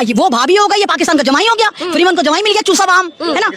हाँ ये वो भाभी हो गई, ये पाकिस्तान का जमाई हो गया, फिर उनको जमाई मिल गया चूसा वाम, है ना।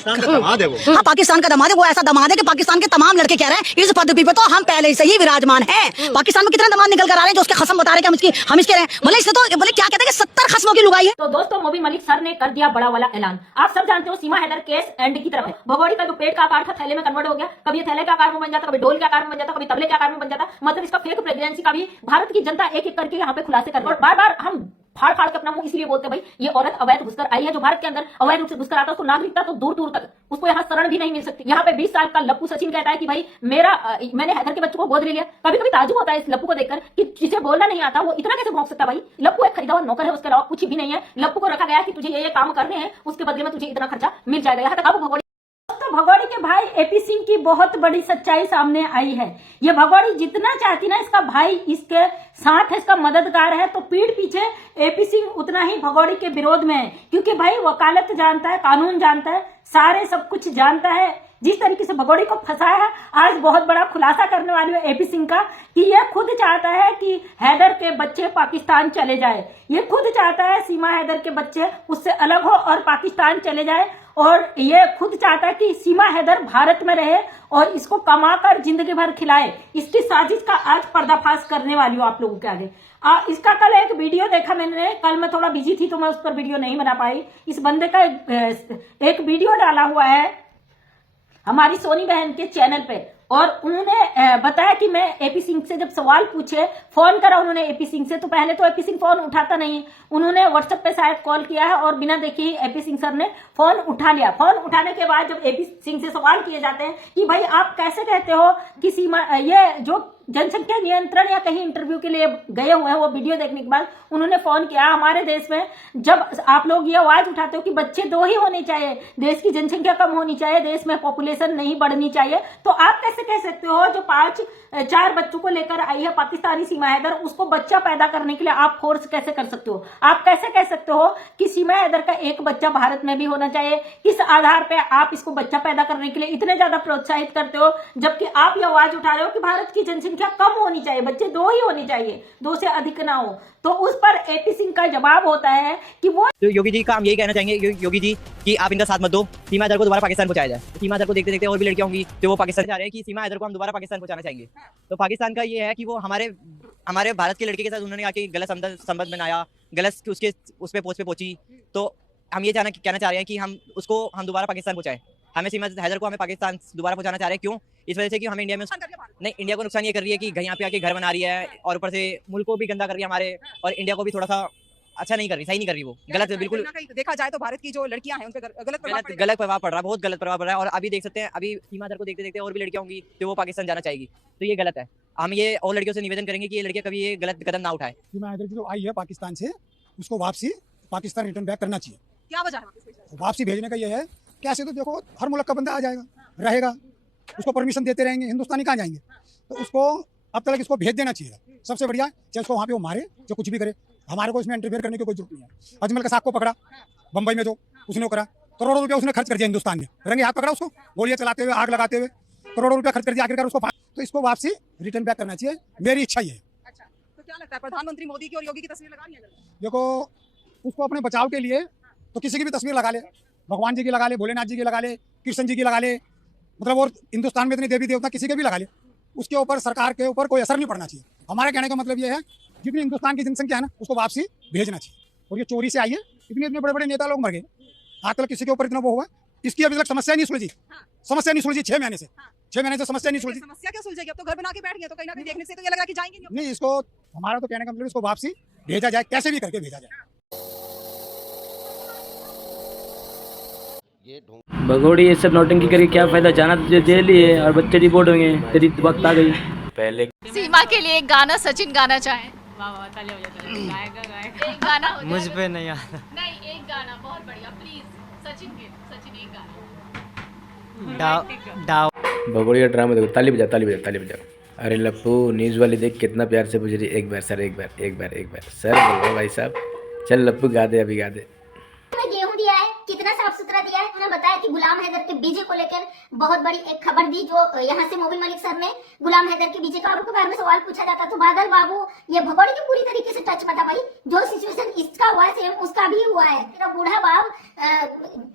हाँ पाकिस्तान का दामाद है, वो ऐसा दामाद है कि पाकिस्तान के तमाम लड़के कह रहे हैं इस पदवी पे तो हम पहले से ही विराजमान हैं। पाकिस्तान में कितने दामाद निकल कर आ रहे हैं जो उसके खस्म बता रहे हैं कि हम इसके रहे, बोले इसने तो बोले क्या कहते हैं कि 70 खस्मों की लुगाई है। तो दोस्तों मोबिन मलिक सर ने कर दिया बड़ा वाला ऐलान। आप सब जानते हो सीमा हैदर केस एंड की तरफ है। भगोड़ी का जो पेट का आकार था थैले में कन्वर्ट हो गया, कभी ये थैले का आकार में बन जाता, कभी ढोल के आकार में बन जाता, कभी तबले के आकार में बन जाता। मतलब इसका फेक प्रेगनेंसी का भी भारत की जनता एक एक करके यहाँ पे खुलासे कर रही है। और बार बार हम फाड़ फाड़ के अपना मुंह इसलिए बोलते भाई ये औरत अवैध घुसकर आई है। जो भारत के अंदर अवैध रूप से घुसकर आता है उसको नागरिकता तो दूर दूर तक उसको यहाँ शरण भी नहीं मिल सकती। यहाँ पे 20 साल का लप्पू सचिन कहता है कि भाई मैंने हैदर के बच्चों को गोद ले लिया। कभी कभी ताजुब होता है इस लप्पू को देखकर कि जिसे बोलना नहीं आता वो इतना कैसे भौंक सकता। भाई लप्पू एक खरीदा हुआ नौकर है, उसके अलावा कुछ भी नहीं है। लप्पू को रखा गया कि तुझे ये काम करने हैं, उसके बदले में तुझे इतना खर्चा मिल जाएगा। यहाँ तक अब भगोड़ी भगोड़ी के भाई एपी सिंह की बहुत बड़ी सच्चाई सामने आई है। ये भगोड़ी जितना चाहती ना इसका भाई इसके साथ है, इसका मददगार है, तो पीठ पीछे एपी सिंह उतना ही भगोड़ी के विरोध में है। क्योंकि भाई वकालत जानता है, कानून जानता है, सारे सब कुछ जानता है। जिस तरीके से भगोड़ी को फंसाया है, आज बहुत बड़ा खुलासा करने वाली है एपी सिंह का कि यह खुद चाहता है कि हैदर के बच्चे पाकिस्तान चले जाए। ये खुद चाहता है सीमा हैदर के बच्चे उससे अलग हो और पाकिस्तान चले जाए। और ये खुद चाहता है कि सीमा हैदर भारत में रहे और इसको कमाकर जिंदगी भर खिलाए। इसकी साजिश का आज पर्दाफाश करने वाली हूँ आप लोगों के आगे। इसका कल एक वीडियो देखा मैंने, कल मैं थोड़ा बिजी थी तो मैं उस पर वीडियो नहीं बना पाई। इस बंदे का एक वीडियो डाला हुआ है हमारी सोनी बहन के चैनल पे, और उन्होंने बताया कि मैं एपी सिंह से जब सवाल पूछे, फोन करा उन्होंने एपी सिंह से, तो पहले तो एपी सिंह फोन उठाता नहीं है। उन्होंने व्हाट्सएप पे शायद कॉल किया है और बिना देखे ही एपी सिंह सर ने फोन उठा लिया। फोन उठाने के बाद जब एपी सिंह से सवाल किए जाते हैं कि भाई आप कैसे कहते हो कि सीमा ये जो जनसंख्या नियंत्रण या कहीं इंटरव्यू के लिए गए हुए हैं, वो वीडियो देखने के बाद उन्होंने फोन किया हमारे देश में जब आप लोग ये आवाज उठाते हो कि बच्चे 2 ही होने चाहिए, देश की जनसंख्या कम होनी चाहिए, देश में पॉपुलेशन नहीं बढ़नी चाहिए, तो आप कैसे कह सकते हो जो 4 बच्चों को लेकर आई है पाकिस्तानी सीमा हैदर, उसको बच्चा पैदा करने के लिए आप फोर्स कैसे कर सकते हो? आप कैसे कह सकते हो कि सीमा हैदर का एक बच्चा भारत में भी होना चाहिए? किस आधार पे आप इसको बच्चा पैदा करने के लिए इतने ज्यादा प्रोत्साहित करते हो, जबकि आप ये आवाज उठा रहे हो कि भारत की जनसंख्या कम होनी चाहिए, बच्चे 2 ही होने चाहिए, 2 से अधिक ना हो? तो उस पर एपी सिंह का जवाब होता है कि वो तो योगी जी का हम यही कहना चाहेंगे योगी जी कि आप इनका साथ मत दो, सीमा हैदर को दोबारा पाकिस्तान पहुंचाया जाए। सीमा हैदर को देखते देखते और भी लड़कियां होंगी तो वो पाकिस्तान जा रहे हैं कि सीमा हैदर को हम दोबारा पाकिस्तान पहुंचाना चाहेंगे। तो पाकिस्तान का ये है कि वो हमारे भारत के लड़के के साथ उन्होंने आके गलत संबंध बनाया, गलत उसके उस पे पोस्ट पे पहुंची। तो हम ये कहना चाह रहे हैं कि हम दोबारा पाकिस्तान पहुंचाएं। हमें सीमा हैदर को हमें पाकिस्तान दोबारा पहुंचाना चाह रहे हैं। क्यों? इस वजह से कि हमें इंडिया में नहीं, इंडिया को नुकसान ये कर रही है कि यहाँ पे आके घर बना रही है और ऊपर से मुल्क को भी गंदा कर रही है हमारे, और इंडिया को भी थोड़ा सा अच्छा नहीं कर रही, सही नहीं कर रही वो, गलत बिल्कुल देखा जाए तो भारत की जो लड़कियां हैं उन पे गलत प्रभाव पड़ रहा है, बहुत गलत प्रभाव पड़ रहा है। और अभी देख सकते हैं अभी सीमा हैदर को देखते देखते और भी लड़कियां होंगी तो वो पाकिस्तान जाना चाहेगी, तो ये गलत है। हम ये और लड़कियों से निवेदन करेंगे कि ये लड़कियां कभी ये गलत कदम ना उठाए। सीमा हैदर की जो आई है पाकिस्तान से, उसको वापसी पाकिस्तान रिटर्न बैक करना चाहिए। क्या वजह है वापसी भेजने का ये है कि ऐसे तो देखो हर मुल्क का बंदा आ जाएगा, रहेगा, उसको परमिशन देते रहेंगे, हिंदुस्तानी कहाँ जाएंगे? तो उसको अब तक इसको भेज देना चाहिए, सबसे बढ़िया। चाहे उसको वहाँ पे वो मारे, जो कुछ भी करे, हमारे को इसमें इंटरफेयर करने की कोई जरूरत नहीं है। अजमल कसाब को पकड़ा बंबई में, जो उसने करा, करोड़ों रुपया उसने खर्च कर दिया हिंदुस्तान में, रंगे हाथ पकड़ा उसको, गोलियां चलाते हुए, आग लगाते हुए, करोड़ों रुपया खर्च कर दिया, आखिरकार उसको। तो इसको वापसी रिटर्न बैक करना चाहिए, मेरी इच्छा ये है। अच्छा, तो क्या लगता है प्रधानमंत्री मोदी की और योगी की तस्वीर लगा रही है? देखो उसको अपने बचाव के लिए तो किसी की भी तस्वीर लगा ले, भगवान जी की लगा ले, भोलेनाथ जी की लगा ले, कृष्ण जी की लगा ले, मतलब और हिंदुस्तान में इतने देवी देवता किसी के भी लगा ले, उसके ऊपर सरकार के ऊपर कोई असर नहीं पड़ना चाहिए। हमारे कहने का मतलब ये है जितनी हिंदुस्तान की जनसंख्या है ना, उसको वापसी भेजना चाहिए। और ये चोरी से आई है, इतने बड़े बड़े नेता लोग मर गए, आज तक किसी के ऊपर इतना वो हुआ, इसकी अभी तक समस्या नहीं सुलझी। समस्या नहीं सुलझी 6 महीने से, 6 महीने से समस्या नहीं सुलझी। समस्या क्या सुलझेगी? अब तो घर बना के बैठ गए, तो कहीं ना कहीं देखने से तो ये लग रहा है कि जाएंगे नहीं। इसको हमारा तो कहने का मतलब इसको वापसी भेजा जाए, कैसे भी करके भेजा जाए। भगोड़ी ये सब नौटंकी करके क्या फायदा? जाना तुझे जेल ही है और बच्चे डिपोर्ट होंगे, तेरी वक्त आ गई। पहले सीमा के लिए एक गाना सचिन गाना चाहे। वाह वाह, तालियां बजाओ। गाएगा एक गाना हो मुझ पे नहीं आता। नहीं, एक गाना बहुत बढ़िया प्लीज। सचिन एक गाना। डाव भगोड़ी का ड्रामा देखो, ताली बजा। अरे लप्पू न्यूज़ वाली देख कितना प्यार से पूछ रही, एक बार सर, एक बार सर बोलो भाई साहब। चल लप्पू गा दे, अभी गा दे। गेहूं दिया है, कितना साफ सुथरा दिया है। उन्होंने बताया कि गुलाम हैदर के बीजे को लेकर बहुत बड़ी एक खबर दी, जो यहाँ से मोबिन मलिक सर ने गुलाम हैदर के बीजे का, और उनके बारे में सवाल पूछा जाता तो बादल बाबू ये भगोड़े के पूरी तरीके से टच में था। भाई जो सिचुएशन इसका हुआ है सेम उसका भी हुआ है। तेरा बूढ़ा बाप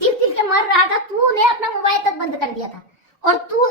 तिल तिल के मर रहा था, तूने अपना मोबाइल तक बंद कर दिया था, और तू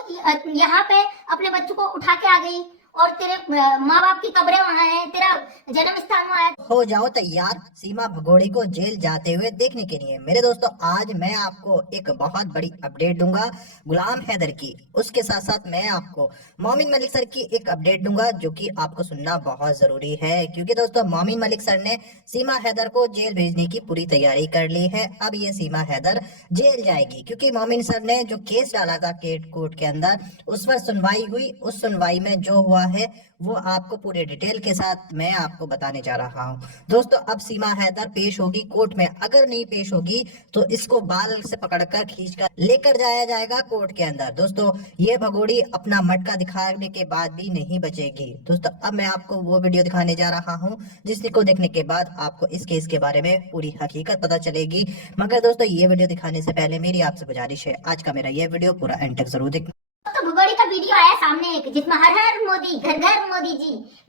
यहाँ पे अपने बच्चों को उठा के आ गई, और तेरे माँ बाप की कब्रें वहाँ है, तेरा जन्म स्थान वहाँ है। हो जाओ तैयार सीमा भगोड़े को जेल जाते हुए देखने के लिए। मेरे दोस्तों, आज मैं आपको एक बहुत बड़ी अपडेट दूंगा गुलाम हैदर की। उसके साथ साथ मैं आपको मोमिन मलिक सर की एक अपडेट दूंगा, जो कि आपको सुनना बहुत जरूरी है, क्योंकि दोस्तों मोमिन मलिक सर ने सीमा हैदर को जेल भेजने की पूरी तैयारी कर ली है। अब ये सीमा हैदर जेल जाएगी, क्योंकि मोमिन सर ने जो केस डाला था कोर्ट के अंदर, उस पर सुनवाई हुई। उस सुनवाई में जो हुआ है वो आपको पूरे डिटेल के साथ मैं आपको बताने जा रहा हूं। दोस्तों, अब सीमा हैदर पेश होगी कोर्ट में। अगर नहीं पेश होगी तो इसको बाल से पकड़कर खींचकर लेकर जाया जाएगा कोर्ट के अंदर। दोस्तों, ये भगोड़ी अपना मटका दिखाने के बाद भी नहीं बचेगी। दोस्तों, अब मैं आपको वो वीडियो दिखाने जा रहा हूँ जिसको देखने के बाद आपको इस केस के बारे में पूरी हकीकत पता चलेगी। मगर दोस्तों, ये वीडियो दिखाने से पहले मेरी आपसे गुजारिश है, आज का मेरा ये वीडियो पूरा एंड तक जरूर देखना। तो भगोड़ी का वीडियो आया सामने एक, जिसमें हर हर मोदी, घर घर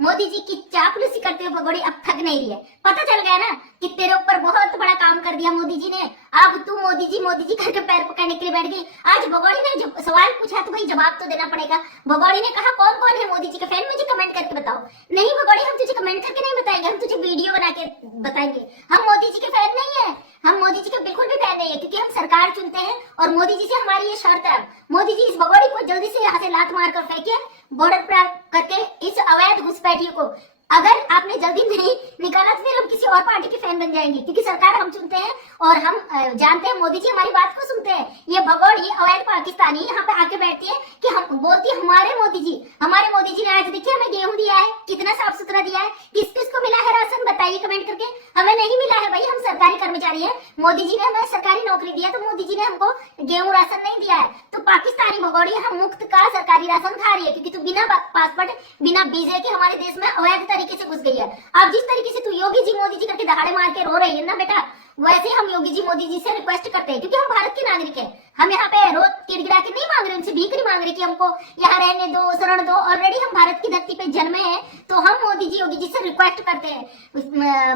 मोदी जी की चापलूसी करते हुए भगोड़ी अब थक नहीं रही है। पता चल गया ना कि तेरे ऊपर बहुत बड़ा काम कर दिया मोदी जी ने। अब तू मोदी जी करके पैर पकड़ने के लिए बैठ गई। आज भगोड़ी ने जब सवाल पूछा तो भाई जवाब तो देना पड़ेगा। भगोड़ी ने कहा कौन कौन है मोदी जी के फैन, मुझे कमेंट करके बताओ। नहीं भगोड़ी, हम तुझे कमेंट करके नहीं बताएंगे, हम तुझे वीडियो बना के बताएंगे। हम मोदी जी के फैन नहीं है, हम मोदी जी के बिल्कुल भी फैन नहीं है, क्योंकि हम सरकार चुनते हैं और मोदी जी से हमारी ये शर्त है। मोदी जी इस भगोड़ी को जल्दी से यहाँ से लात मार कर फेंके, बॉर्डर पर करके इस अवैध घुसपैठियों को। अगर आपने जल्दी नहीं निकाला तो फिर हम किसी और पार्टी के फैन बन जाएंगे, क्योंकि सरकार हम चुनते हैं और हम जानते हैं मोदी जी हमारी बात को सुनते हैं। ये भगोड़ी अवैध पाकिस्तानी यहाँ पे आके बैठती है कि हम बोलती है हमारे मोदी जी ने आज देखिए हमें गेहूं दिया है, कितना साफ सुथरा दिया है। किस किस को मिला है राशन, बताइए कमेंट करके। हमें नहीं मिला है भाई, हम सरकारी कर्मचारी है। मोदी जी ने हमें सरकारी नौकरी दिया, तो मोदी जी ने हमको गेहूं राशन नहीं दिया है। तो पाकिस्तानी भगोड़ी हम मुफ्त का सरकारी राशन खा रही है, क्योंकि तू बिना पासपोर्ट बिना वीजे के हमारे देश में अवैध तरीके से घुस गई है। अब जिस तरीके से तू योगी जी मोदी जी करके दहाड़े मार के रो रही है ना बेटा, वैसे हम योगी जी मोदी जी से रिक्वेस्ट करते हैं, क्योंकि हम भारत के नागरिक हैं। हम यहाँ पे रोज गिड़गिड़ा के नहीं मांग रहे, उनसे भीख नहीं मांग रहे कि हमको यहाँ रहने दो, शरण दो। ऑलरेडी हम भारत की धरती पे जन्मे हैं, तो हम मोदी जी योगी जी से रिक्वेस्ट करते हैं,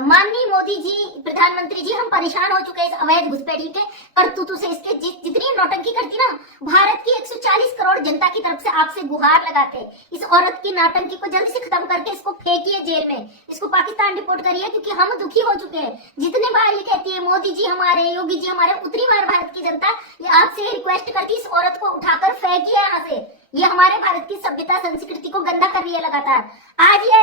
माननीय मोदी जी, प्रधानमंत्री जी, हम परेशान हो चुके हैं इस अवैध घुसपैठी के करतूतों से। इसके जितनी नौटंकी करती ना, भारत की 140 करोड़ जनता की तरफ से आपसे गुहार लगाते हैं, इस औरत की नौटंकी को जल्दी से खत्म करके इसको फेंकिए जेल में, इसको पाकिस्तान डिपोर्ट करिए, क्योंकि हम दुखी हो चुके हैं। जितने बार ये कहती है मोदी जी हमारे, योगी जी हमारे, उतनी बार भारत की जनता ये आपसे रिक्वेस्ट करती है इस औरत को उठाकर फेंकिए यहाँ से। ये हमारे भारत की सभ्यता संस्कृति को गंदा कर रही है लगातार। आज ये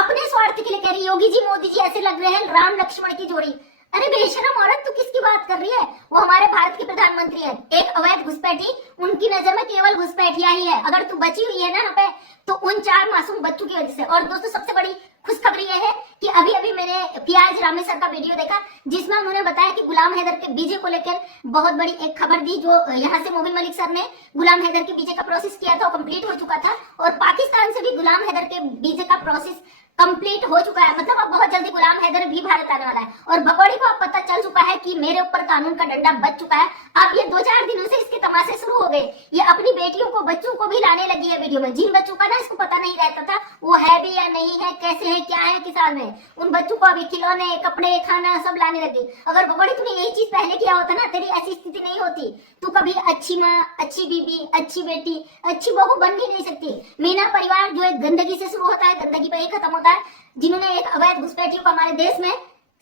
अपने स्वार्थ के लिए कह रही है योगी जी मोदी जी ऐसे लग रहे हैं राम लक्ष्मण की जोड़ी। अरे बेशरम औरत, तू किसकी बात कर रही है? वो हमारे भारत के प्रधानमंत्री है। एक अवैध घुसपैठी, उनकी नजर में केवल घुसपैठिया ही है। अगर तू बची हुई है ना यहाँ पे, तो उन 4 मासूम बच्चों की वजह से। और दोस्तों, सबसे बड़ी खुशखबरी ये है कि अभी अभी मैंने PIJ रामे सर का वीडियो देखा, जिसमें उन्होंने बताया कि गुलाम हैदर के बीजे को लेकर बहुत बड़ी एक खबर दी, जो यहाँ से मोबिन मलिक सर ने गुलाम हैदर के बीजे का प्रोसेस किया था, वो कंप्लीट हो चुका था। और पाकिस्तान से भी गुलाम हैदर के बीजे का प्रोसेस कंप्लीट हो चुका है। मतलब अब बहुत जल्दी गुलाम हैदर भी भारत आने वाला है। और भगोड़ी को अब पता चल चुका है कि मेरे ऊपर कानून का डंडा बच चुका है। अब ये 2-4 दिनों से इसके तमाशे शुरू हो गए। ये अपनी बेटियों को, बच्चों को भी लाने लगी है वीडियो में। जिन बच्चों का ना इसको पता नहीं रहता था वो है भी या नहीं है, कैसे है, क्या है, किस हाल में, उन बच्चों को अभी खिलौने, कपड़े, खाना सब लाने लगी। अगर भगोड़ी तूने यही चीज पहले किया होता ना, तेरी ऐसी स्थिति नहीं होती। तू कभी अच्छी माँ, अच्छी बीबी, अच्छी बेटी, अच्छी बहू बन भी नहीं सकती। मीना परिवार जो एक गंदगी से शुरू होता है, गंदगी पे ही खत्म होता है। जिन्होंने एक अवैध घुसपैठियों को हमारे देश में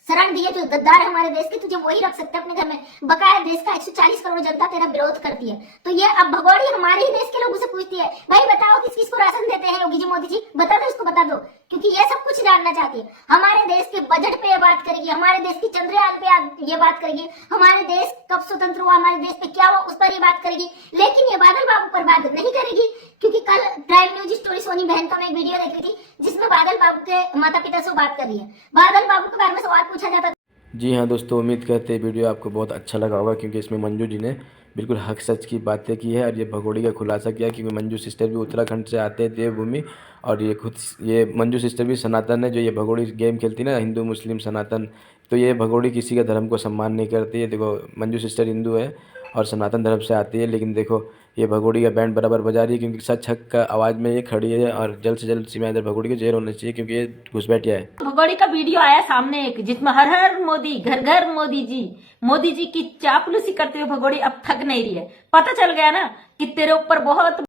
शरण दिए, जो गद्दार है हमारे देश के, तुझे वही रख सकते हैं अपने घर में। बकाया देश का 140 करोड़ जनता तेरा विरोध करती है। तो ये अब भगोड़ी हमारे ही देश के लोगों से पूछती है, भाई बताओ किस किस को राशन देते हैं योगी जी मोदी जी, बता दो, इसको बता दो, क्योंकि ये सब कुछ जानना चाहती है। हमारे देश के बजट पे ये बात करेगी, हमारे देश की चंद्रयान पे ये बात करेगी, हमारे देश कब स्वतंत्र हुआ, हमारे देश पे क्या हुआ, उस पर ये बात करेगी। लेकिन ये बादल बाबू पर बात नहीं करेगी, क्योंकि कल प्राइम न्यूज स्टोरी सोनी बहन का मैं एक वीडियो देख रही थी, जिसमें बादल बाबू के माता पिता से बात कर रही है। बादल बाबू के बारे में सवाल पूछा जाता। जी हाँ दोस्तों, उम्मीद करते हैं वीडियो आपको बहुत अच्छा लगा होगा, क्योंकि इसमें मंजू जी ने बिल्कुल हक सच की बातें की है और ये भगोड़ी का खुलासा किया, क्योंकि मंजू सिस्टर भी उत्तराखंड से आते हैं, देवभूमि, और ये खुद ये मंजू सिस्टर भी सनातन है। जो ये भगोड़ी गेम खेलती है ना, हिंदू मुस्लिम सनातन, तो ये भगोड़ी किसी का धर्म को सम्मान नहीं करती है। देखो मंजू सिस्टर हिंदू है और सनातन धर्म से आती है, लेकिन देखो ये भगोड़ी का बैंड बराबर बजा रही है, क्योंकि सच हक का आवाज़ में ये खड़ी है। और जल्द से जल्द सीमा हैदर भगोड़ी को जेल होना चाहिए, क्योंकि ये घुसपैठिया है। भगोड़ी का वीडियो आया सामने एक, जिसमें हर हर मोदी, घर घर मोदी जी की चापलूसी करते हुए भगोड़ी अब थक नहीं रही है। पता चल गया ना कि तेरे ऊपर बहुत